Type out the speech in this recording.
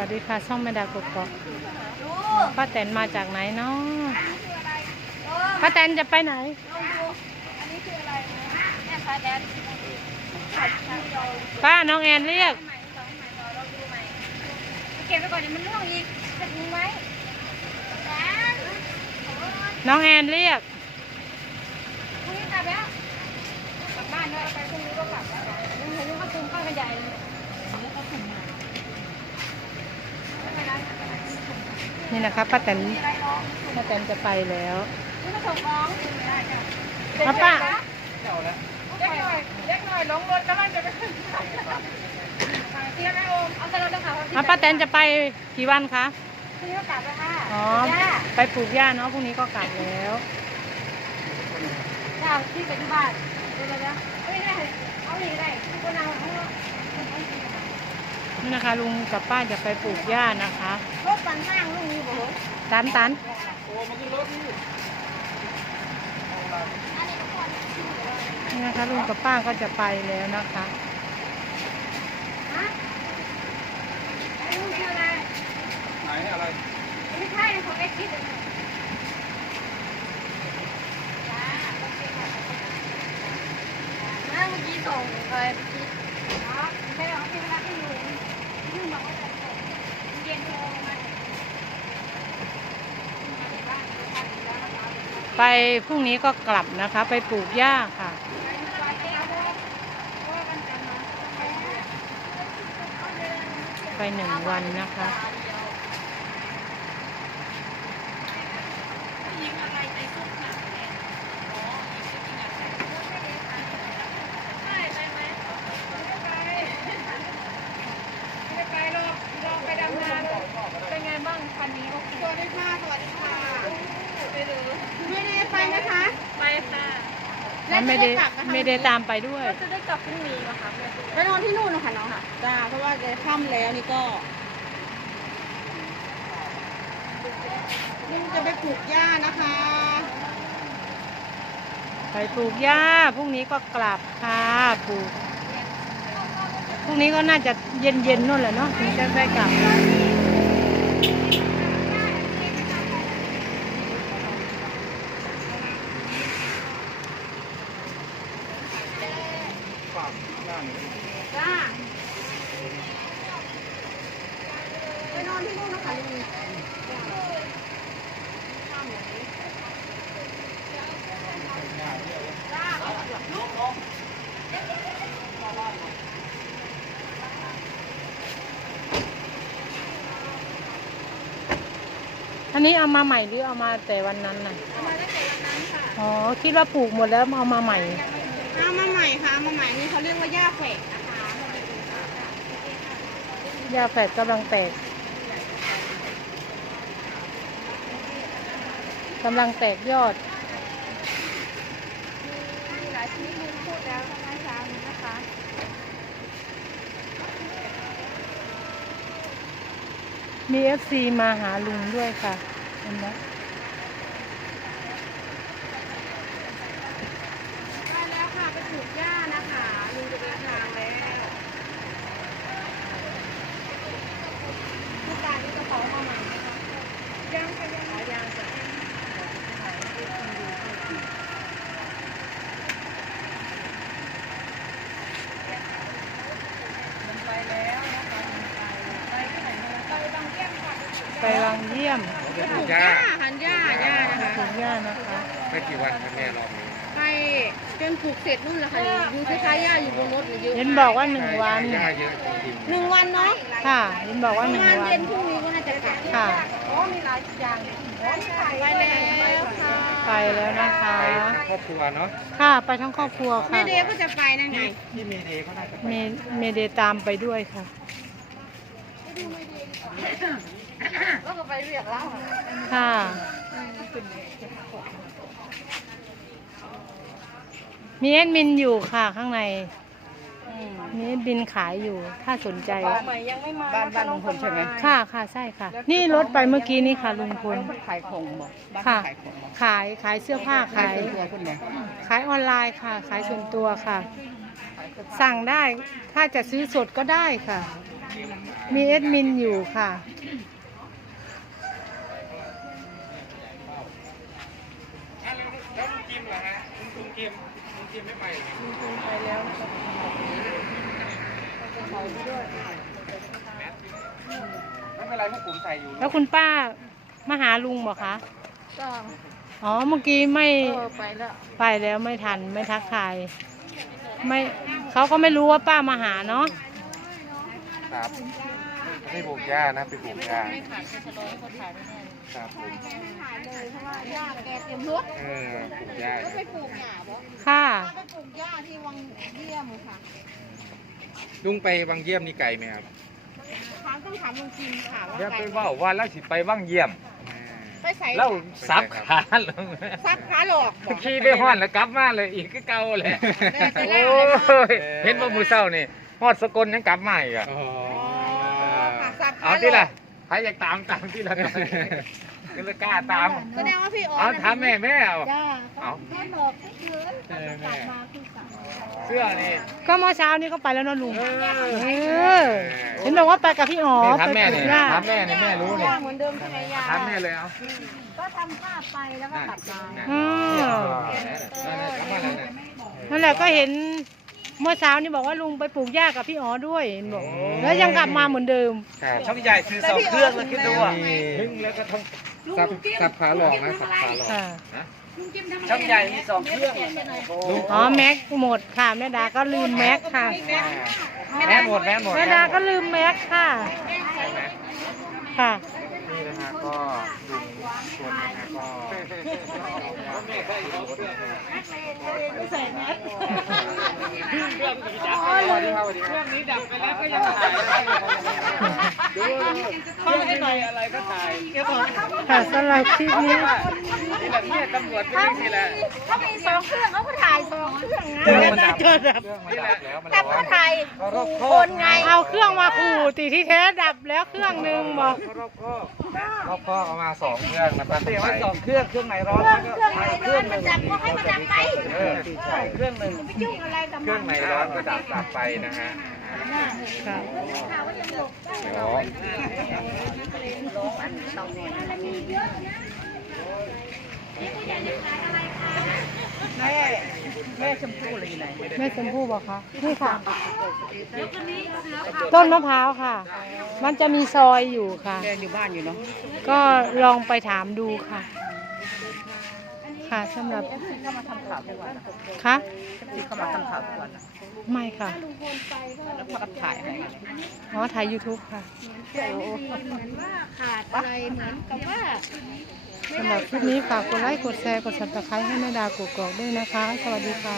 วัสดีค่ะ ช่องแม่ดากกอกป้าแตนมาจากไหนเนาะป้าแตนจะไปไหน ป้าน้องแอนเรียก เก็บไปก่อนเดี๋ยวมันร่วงอีกจะทิ้งไว้น้องแอนเรียกพรุ่งนี้กลับแล้ว กลับบ้านด้วยไปพรุ่งนี้ก็กลับแล้วลุงเห็นลุงก็ตุ้มข้าวกันใหญ่เลย นี่นะคะป้าแตนป้าแตนจะไปแล้วนี่มาส่งของป้าป้าเล็กหน่อยเล็กหน่อยลงรถกำลังจะไปขึ้นเตรียมไอ้โอมเอาแต่เราต้องหาความอะป้าแตนจะไปกี่วันคะพรุ่งนี้ก็กลับแล้วค่ะอ๋อย่าไปปลูกหญ้าเนาะพรุ่งนี้ก็กลับแล้วย่าที่ไปที่บ้านเดี๋ยวเดี๋ยวเอาไม่ได้เอาอีกได้ที่คนเอาเอา นี่นะคะ ลุงกับป้าจะไปปลูกหญ้านะคะรถปั่นห้างลุงนี่บ่เหรอตันตันนี่นะคะลุงกับป้าก็จะไปแล้วนะคะฮะไอ้ลุงคืออะไรไหนอะไรไม่ใช่ของเอ็กซ์คิดนั่งเมื่อกี้ส่งไปเมื่อกี้อ๋อไม่ได้เอาที่เวลาที่อยู่ที่บอกว่าจะส่งเย็นโทรมา ไปพรุ่งนี้ก็กลับนะคะ ไปปลูกหญ้าค่ะ ไปหนึ่งวันนะคะ เป็นไงบ้างคันนี้โอเคสวัสดีค่ะ สวัสดีค่ะไม่ได้ไปนะคะ ไปค่ะ แล้วไม่ได้ไม่ได้ตามไปด้วย ก็จะได้กลับพรุ่งนี้นะคะไปนอนที่นู่นนะคะน้องค่ะจ้าเพราะว่าจะค่ำแล้วนี่ก็นี่จะไปปลูกหญ้านะคะ ไปปลูกหญ้าพรุ่งนี้ก็กลับค่ะปลูกพรุ่งนี้ก็น่าจะเย็นเย็นๆนู่นแหละเนาะถึงจะได้กลับ ฝากหน้าหนู จ้าไปน อนที่นู่นนะคะลุงอันนี้เอามาใหม่หรือเอามาแต่วันนั้นน่ะ เอามาตั้งแต่วันนั้นค่ะ อ๋อ คิดว่าปลูกหมดแล้วเอามาใหม่ เอามาใหม่ค่ะเอามาใหม่นี่เขาเรียกว่าหญ้าแฝกนะคะหญ้าแฝดกำลังแตก กำลังแตกยอด มีหลายชนิดลุงพูดแล้วนะคะเช้านี้นะคะ มีเอฟซีมาหาลุงด้วยค่ะเห็นไหมไปแล้วค่ะไปปลูกหญ้านะคะลุงจะเดินทางแล้วผู้การนี่จะขอมาใหม่ไหมคะยังค่ะยังอ๋อยังจ้ะ ไปวังเยี่ยม ไปปปลูลูกกหหญ้าญ้าหันหญ้าหญ้านะคะปลูกหญ้านะคะไปกี่วันกันแน่รอบนี้ไปจนปลูกเสร็จนู่นแหละค่ะอยู่คล้ายๆหญ้าอยู่บนรถเลยเยอะเห็นบอกว่าหนึ่งวัน หญ้าเยอะจริงหนึ่งวันเนาะค่ะเห็นบอกปว่าระหนึ่งมาณวัเย็นนพรุ่งนี้ก็น่าจะกลับค่ะอ๋อมีหลายอย่างอ๋อมีหลายไปแล้วค่ะไปแล้วนะคะๆไปครอบครัวเนาะค่ะ ไปทั้งครอบครัวแม่ค่ะ เดย์ก็จะไปนั่นไง ที่เมเดย์ก็น่าจะไป เมเมเดตามไปด้วยค่ะ แล้วก็ไปเรียกแล้วค่ะมีแอดมินอยู่ค่ะข้างใน มีแอดมินขายอยู่ถ้าสนใจใหม่ยังไม่มาบ้านบ้านลุงพลใช่ไหมค่ะค่ะใช่ค่ะ นี่รถไปเมื่อกี้นี่ค่ะลุงพลขายของบอกบ้านค่ะ ขายของบอกขายขายเสื้อผ้าขาย ตัวขึ้นเลยขายออนไลน์ค่ะ ขายส่วนตัวค่ะสั่งได้ ถ้าจะซื้อสดก็ได้ค่ะขมีเอดมินอยู่ค่ะ มเหรอฮะลุงจิมลุงจิมไม่ไปเหรอไปแล้วไม่เป็นไรพวกผมใส่อยู่แล้วคุณป้ามาหาลุงบอกคะก็อ๋อ เมื่อกี้ไม่เออไปแล้วไปแล้วไม่ทันไม่ทักทาย ไม่เขาก็ไม่รู้ว่าป้ามาหาเนาะ ครับไม่ได้ปลูกหญ้านะไปปลูกหญ้า ไม่ขาดจะรอให้เขาถ่ายได้แน่ ครับผมถ่ายเลยเพราะว่าย่าแกเตรียมรถเออปลูกหญ้าแล้วไปปลูกหญ้าบ่ค่ะไปปลูกหญ้าที่วังเยี่ยมค่ะลุงไปวังเยี่ยมนี่ไกลไหมครับถามต้องถามลุงจิมค่ะว่าอย่าไกลไปเว่าว่าแล้วสิไปว่างเยี่ยมไปใส่แล้วสับขาลงซับขาหลอกบอกขี่ได้ห้อนแล้วกลับมาเลยอีกก็เก่าเลยได้ไปแล้โอ้วเลยค่ะยเห็นว่ามือเศร้านี่ฮอดสกลยังกลับมาอีกอะอ๋อค่ะซับขาเอาหลที่อละก ใครอยากตามตามที่ละก็เลยกล้าตามแสดงว่าพี่ออเอาสถามแม่แม่เอา จ้าเอาแค่หลอกก็คือเออแม่เสื้อนี่ก็เมื่อเช้านี้ก็ไปแล้วเนอะลุง เอเอออเห็นบอกว่าไปกับพี่อ๋อนี่ไปถามแม่ปลูนี่กหญ้าถามแม่นี่แม่รู้นี่ย่าเหมือนเดิมใช่ไหมยาถามแม่เลยเอาก็ทำภาพไปแล้วก็กลับมา อืมนั่นๆกลับมาแล้วนะนั่นแหละก็เห็น เมื่อเช้านี้บอกว่าลุงไปปลูกหญ้ากับพี่อ๋อด้วยเห็นบอกแล้วยังกลับมาเหมือนเดิม ครับช่องใหญ่ซื้อสองเครื่องแล้วคิดดูอะนี่ถึงแล้วก็ต้อง สับสับขาหลอกนะสับขาหลอก ค่ะ ช่องใหญ่มีสองเครื่องอ๋อแม็กหมดค่ะแม่ดาก็ลืมแม็กค่ะ แม่หมดแม่หมดแม่ดาก็ลืมแม็กค่ะ ค่ะ นี่นะฮะก็ลุงชวนนะฮะก็ เครื่องนี้ดับไปแล้วก็ยังถ่ายดูเขาให้หน่อยอะไรก็ถ่ายค่ะสำหรับคลิปนี้นี่แหละเนี่ยตำรวจเป็นนี่แหละถ้ามีสองเครื่องเขาก็ถ่ายสองเครื่องนะเครื่องมันดับเครื่องมันดับแล้วแต่เขาถ่ายคนไงเอาเครื่องมาขู่ตีที่แท้ดับแล้วเครื่องหนึ่งบอกรอบครอรอบก็เอามาสองเครื่องนะป้าเดี๋ยวไว้สองเครื่องเครื่องไหนร้อนเครื่องไหนร้อนมันดับก็ให้มันดับไป เออเครื่องหนึ่งไปยุ่งอะไรกับเคมัรื่องนไหนร้อนก็ดับดับไปนะฮะค่ะเดี๋ยวแม่ชมพู่บอกคะนี่ค่ะ ต้นมะพร้าวค่ะ มันจะมีซอยอยู่ค่ะแม่อยู่บ้านอยู่เนาะก็ลองไปถามดูค่ะ ค่ะสำหรับเข้ามาทำข่าวทุกวันนะคะที่เข้ามาทำข่าวทุกวันนะไม่ค่ะแล้วพอรับถ่ายให้อ๋อถ่าย YouTube ค่ะขาดอะไรเหมือนกับว่าสำหรับคลิปนี้ฝากกดไลค์กดแชร์กด subscribe ให้แม่ดากกอกๆด้วยนะคะ สวัสดีค่ะ